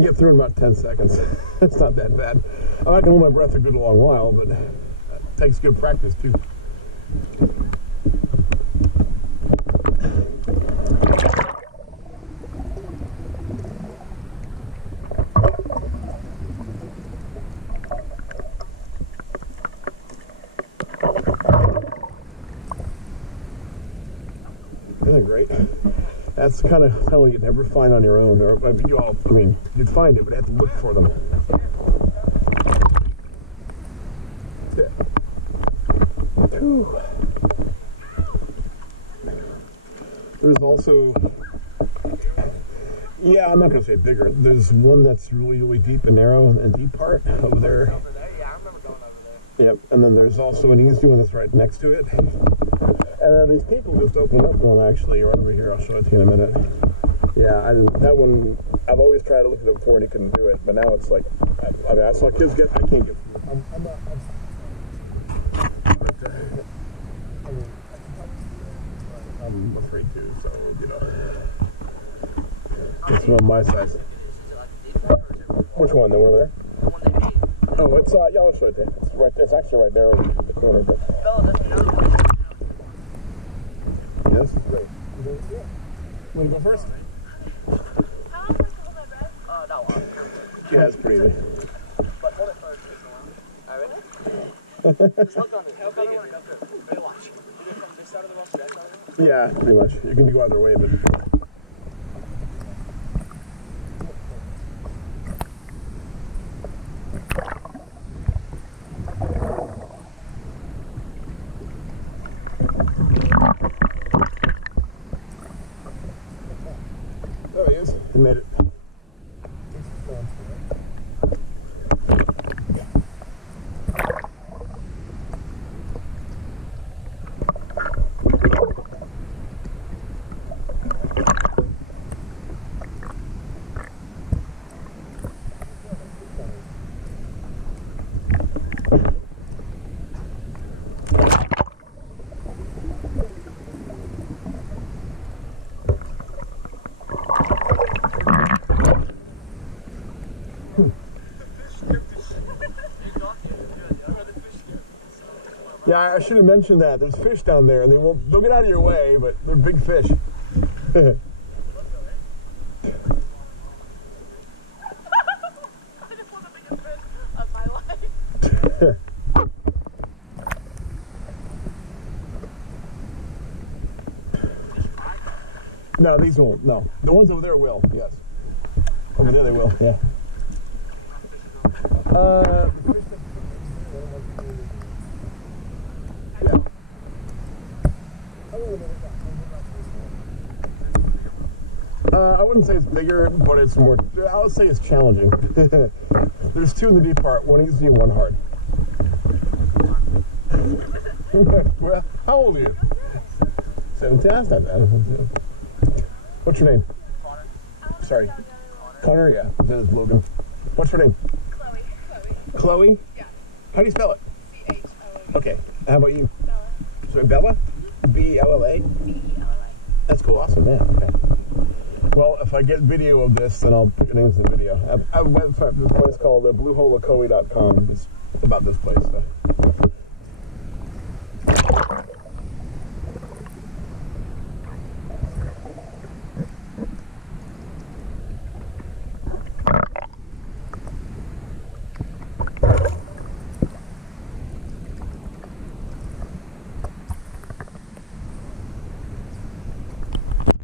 can get through in about 10 seconds. It's not that bad. I'm not gonna hold my breath a good long while, but it takes good practice too. Isn't it great? That's kind of something you'd never find on your own, or I mean, you'd find it, but you have to look for them. There's also, yeah, I'm not gonna say bigger. There's one that's really, really deep and narrow, and deep part over there. Over there, yeah, I remember going over there. Yep, and then there's also an easy one that's right next to it. And then these people just opened up one actually right over here. I'll show it to you in a minute. Yeah, that one, I've always tried to look at it before and you couldn't do it, but now it's like, I mean, I saw kids get, I can't get, I'm afraid to, so, you know, it's not my size. Which one, the one over there? Oh, it's, yeah, it's right there. It's actually right there over the corner, but. Yes, great. Yeah. Want to go first? How long was to hold my breath? That one. Yeah, that's pretty easy. But hold it first. Alright, ready? Just look on it. How big is it? Ready, watch. Did it from this side of the road to that side of the road? Yeah, pretty much. You can go either way, but. There he is. He made it. Yeah, I should have mentioned that. There's fish down there, and they'll get out of your way, but they're big fish. I just want the biggest fish of my life. No, these won't. No. The ones over there will, yes. Over there they will, yeah. I wouldn't say it's bigger, but it's more, I would say it's challenging. There's two in the deep part, one easy and one hard. Well, how old are you? 17, that's not bad. What's your name? Connor. Sorry. Connor, yeah. This is Logan. What's your name? Chloe. Chloe? Yeah. How do you spell it? C-H-O-E. Okay. How about you? Bella. Sorry, Bella? B-L-L-A? B-E-L-L-A. That's cool. Awesome, man. Okay. Well, if I get video of this, then I'll put your names in the video. I have a website for this place called blueholeocoee.com. It's about this place. So.